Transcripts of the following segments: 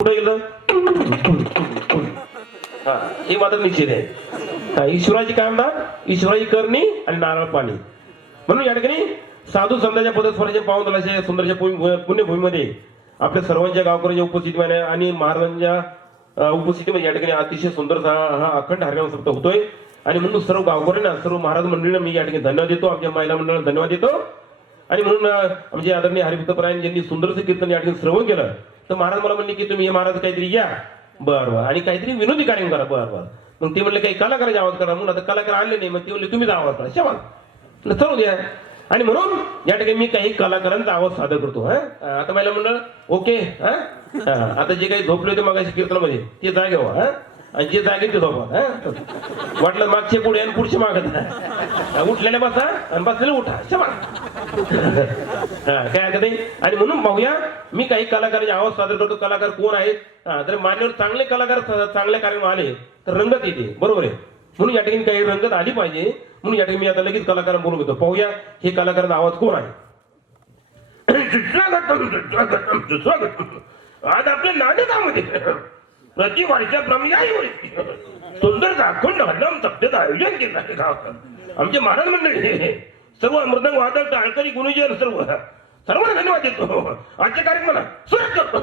कुठं गेलं. हा हे मात्र निश्चित आहे ईश्वराची काय म्हणतात ईश्वराची करणी आणि नारळ पाणी. म्हणून या ठिकाणी साधू संतांच्या पदस्वराच्या पावन दलाच्या सुंदरच्या पुण्यभूमीमध्ये आपल्या सर्वांच्या गावकऱ्यांच्या उपस्थितीमध्ये आणि महाराजांच्या उपस्थितीमध्ये या ठिकाणी अतिशय सुंदर हा अखंड हरिनाम सप्ताह होतोय. आणि म्हणून सर्व गावकऱ्यांना सर्व महाराज मंडळींना मी या ठिकाणी धन्यवाद देतो. आमच्या महिला मंडळाला धन्यवाद देतो. आणि म्हणून आमचे आदरणीय हरिभक्तपरायण ज्यांनी सुंदरचं कीर्तन या ठिकाणी श्रवण केलं तर महाराज मला म्हणले की तुम्ही हे महाराज काहीतरी या. बरं बरं. आणि काहीतरी विनोदी कार्यक्रम करा. बरं बरं. मग ते म्हणले काही कलाकाराचे आवाज करा. म्हणून आता कलाकार आणले नाही. मग ते म्हणले तुम्हीच आवाज करा. शेवा चालू द्या आणि म्हणून या ठिकाणी मी काही कलाकारांचा आवाज सादर करतो हा. आता महिला मंडळ ओके हा. आता जे काही झोपले होते मग कीर्तनामध्ये ते जाय व्हा हा. आणि जे जागे ते झोपा वाटलं मागचे पुढे आणि पुढचे मागत उठलेले बसा आणि बसलेले उठा. शमा काय हरकत नाही. आणि म्हणून पाहूया मी काही कलाकारांचे आवाज सादर करतो. कलाकार कोण आहेत? हा, तर मान्यवर चांगले कलाकार चांगले चांगल्या कार्यक्रम आले तर रंगत येते. बरोबर आहे. म्हणून या ठिकाणी काही रंगत आली पाहिजे. म्हणून या ठिकाणी मी आता लगेच कलाकारांना बोलून घेतो. पाहूया हे कलाकारांचा आवाज कोण आहे? स्वागत स्वागत स्वागतम. आज आपल्या नाटकामध्ये प्रतिवारीच्या होईल सुंदर अखंड हल्लम तब्येत आयोजन केलं आहे गावात आमचे महाराज मंडळी सर्व मृदंग वादक टाळकरी गुरुजन सर्व सर्वांना धन्यवाद देतो. आजच्या कार्यक्रमाला सुरत करतो.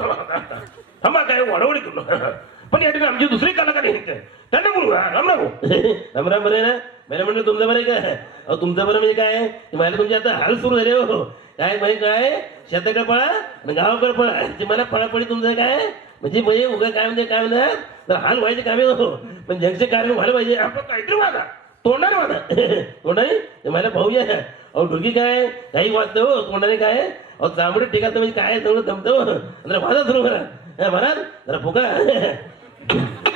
थांबा काय वाढवली तुला पण या ठिकाणी आमचे दुसरे कलाकार आहेत. त्यांना बोलू. हा, राम. राम बरे ना. मला म्हणलं तुमचं बरं आहे काय अहो तुमचं बरं म्हणजे काय? मला तुमचे आता हाल सुरू झाले हो. काय म्हणजे काय? शेताकडे पळा आणि गावाकडे पळा. म्हणजे मला पळापळी तुमचं काय? म्हणजे म्हणजे उगा काय म्हणते काय म्हणतात हाल व्हायचे कामे हो. पण ज्यांचे कार्य व्हायला पाहिजे आपण काहीतरी वादा तोंडाने वादा तोंडाने? मला भाऊ या. अहो ढोकी काय? काही वाजतं हो तोंडाने काय? अहो चांबडे टिका म्हणजे काय तेवढं जमतं हो. जरा सुरू करा. महाराज जरा फुका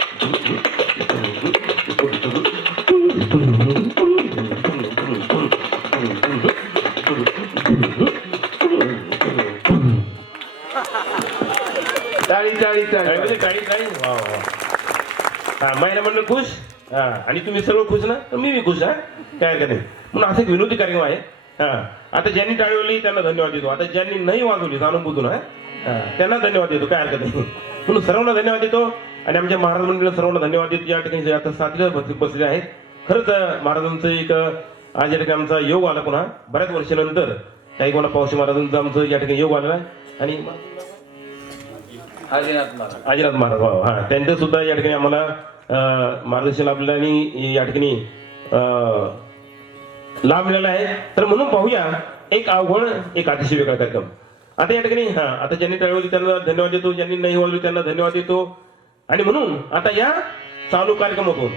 हा महिला मंडळ खुश? हा आणि तुम्ही सर्व खुश ना? तर मी बी खुश हा? काय हरकत नाही. म्हणून असं एक विनोदी कार्यक्रम आहे हा आता ज्यांनी टाळी वाजवली त्यांना धन्यवाद देतो. आता ज्यांनी नाही वाजवली जाणून बुजून हा? त्यांना धन्यवाद देतो काय हरकत नाही. म्हणून सर्वांना धन्यवाद देतो. आणि आमच्या महाराज मंडळाला सर्वांना धन्यवाद देतो. या ठिकाणी आता साथीला बस- बसले आहेत. खरंच महाराजांचं एक आज या ठिकाणी आमचा योग आला पुन्हा. बऱ्याच वर्षानंतर काही कोणा पावशी महाराजांचा आमचं या ठिकाणी योग आलेला आहे. आणि आजीनाथ महाराज. आजीनाथ महाराज हा त्यांचं सुद्धा या ठिकाणी आम्हाला मार्गदर्शन लाभलेलं आणि या ठिकाणी लाभ मिळाला आहे. तर म्हणून पाहूया एक अवघड एक अतिशय वेगळा कार्यक्रम. आता या ठिकाणी हा आता ज्यांनी टळवली त्यांना धन्यवाद देतो ज्यांनी नाही वळवली त्यांना धन्यवाद देतो. आणि म्हणून आता या चालू कार्यक्रमातून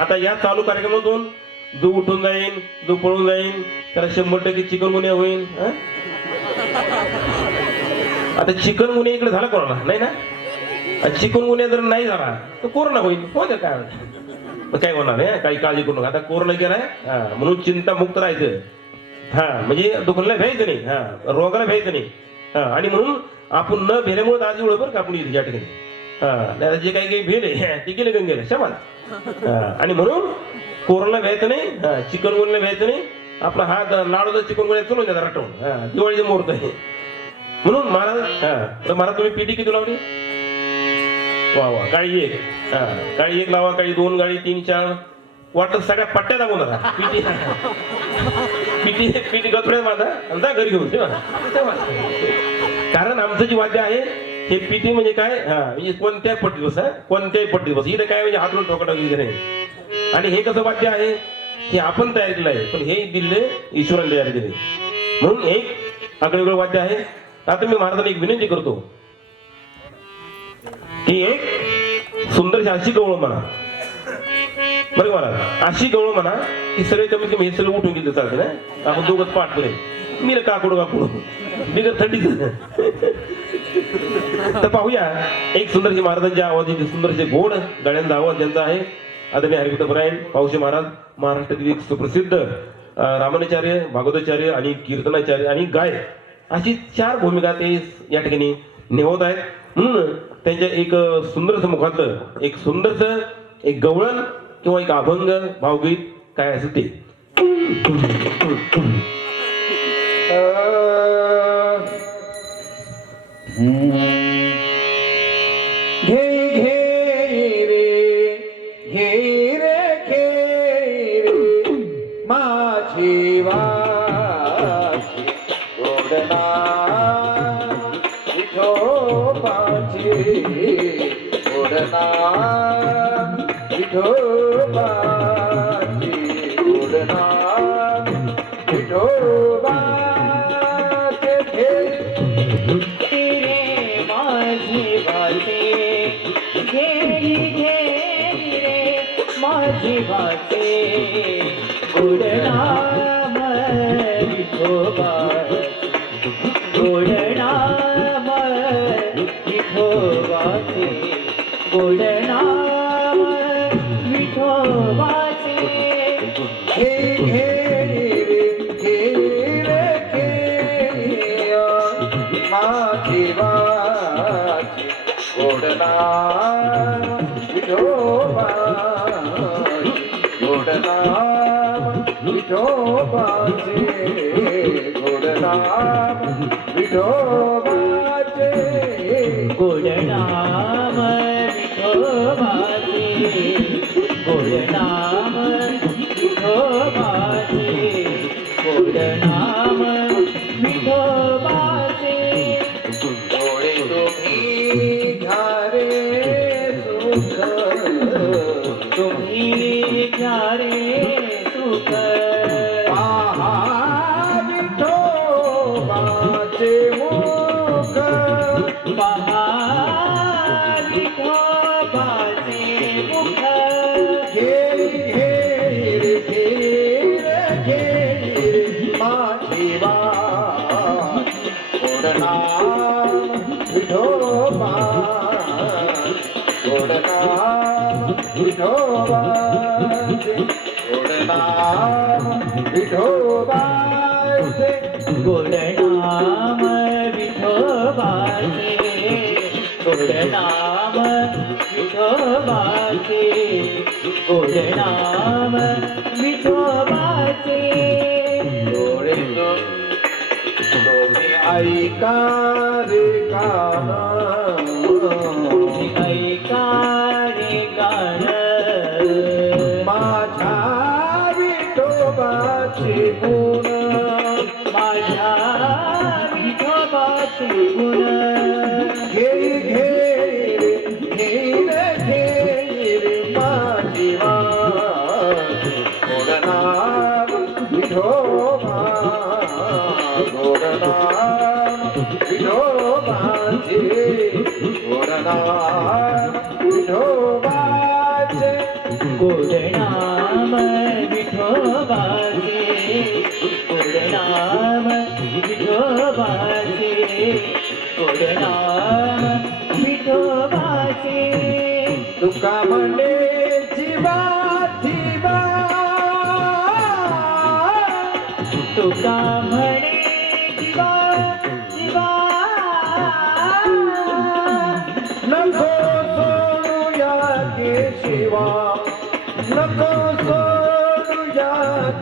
आता या चालू कार्यक्रमातून जो उठून जाईन जो पळून जाईन त्याला शंभर टक्के चिकन गुन्हे होईल आता चिकन गुन्हे इकडे झाला कोणाला? नाही ना? चिकन गुन्हे जर नाही झाला तर कोरोना होईल. हो काय होतं? काय होणार नाही काही काळजी करू नका. आता कोरोना गेलाय म्हणून चिंता मुक्त राहायचं. हा म्हणजे दुखण्याला भ्यायचं नाही हा रोगाला भ्यायचं नाही. हा आणि म्हणून आपण न भेल्यामुळे आज एवढं बरं का आपण या ठिकाणी. हा जे काही काही भेल आहे ते गेले गंगेला शमाल आणि म्हणून कोरोना भ्यायचं नाही चिकन गुन्हे भ्यायचं नाही. आपला हात लाडूचा चिकन गुन्हे चलून द्या रटवून दिवाळीचं मुहूर्त आहे. म्हणून महाराज हा तर महाराज तुम्ही पिढी किती लावली? वा वा काळी एक. हा. काळी एक लावा काळी दोन गाडी तीन चार. वाटत सगळ्या पट्ट्या दाबून राहा. पिटी पिटी पिटी गथुड्यात माझा आणि जा घरी घेऊन. कारण आमचं जे वाद्य आहे हे पीटी म्हणजे काय? हा म्हणजे कोणत्या पट्टी बस कोणत्याही पट्टी बस इथं काय म्हणजे हातून ठोकटा वगैरे नाही. आणि हे कसं वाद्य आहे हे आपण तयार केलं आहे पण हे दिले ईश्वराने तयार केले. म्हणून एक आगळं वाद्य आहे. आता मी महाराजांना एक विनंती करतो. ही एक सुंदरशी अशी गवळ म्हणा. बरं का मला अशी गवळ म्हणा की सगळे कमीत कमी हे सगळं उठून गेले चालते ना आपण दोघंच पाठ करेल मी रे काकुड काकुड. बिगर थंडीच तर पाहूया एक सुंदरशी महाराजांच्या आवाजाचे सुंदरसे गोड गाड्यांचा आवाज ज्यांचा आहे. आदरणीय हरिभक्त ब्रायन पावशे महाराज महाराष्ट्रातील एक सुप्रसिद्ध रामानाचार्य भागवताचार्य आणि कीर्तनाचार्य आणि गाय अशी चार भूमिका ते या ठिकाणी निवत आहेत. म्हणून त्यांच्या एक अं, सुंदरसं मुखातलं एक सुंदरस एक गवळण किंवा एक अभंग भावगीत काय असं ते. घे घे रे घे रे घे रे माझी विठोबाची गोडना विठोबाची गोडना विठोबाचे घे रे माझे वाचे घेरी घेरी रे माझे वाचे गोडनाम विठोबा हे घे रे घे रे घे माझी वाची गोडना विठोबाची विठोबाचे गोडना विठोबाचे. डोळे तुम्ही घारे सुख तुम्ही घ्यारे सुख. विठोबाचे मुख. पहा विठोबाचे मुख. विठोबाचे गोडनाम विठोबाचे गोडनाम विठोबाचे गोडनाम विठोबाचे डोळे तुम्ही ऐका रे काना विठोबाचे विठोबाचे गोडनाम विठोबाचे गोडनाम विठोबाचे गोडनाम विठोबाचे. तुका म्हणे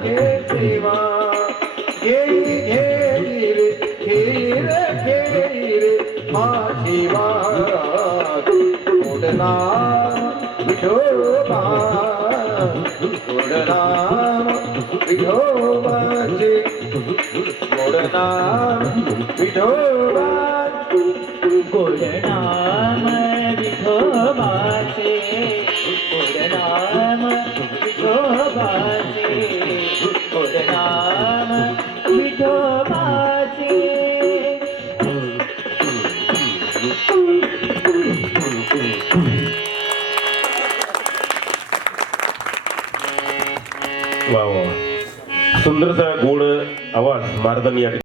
केशिवा घेई घेईर घेईर घेईर माझी वाट गोडना विठोबा गोडना विठोबाचे गोडना विठोबा गोड नाम वा सुंदरसा गोड आवाज महाराजांनी या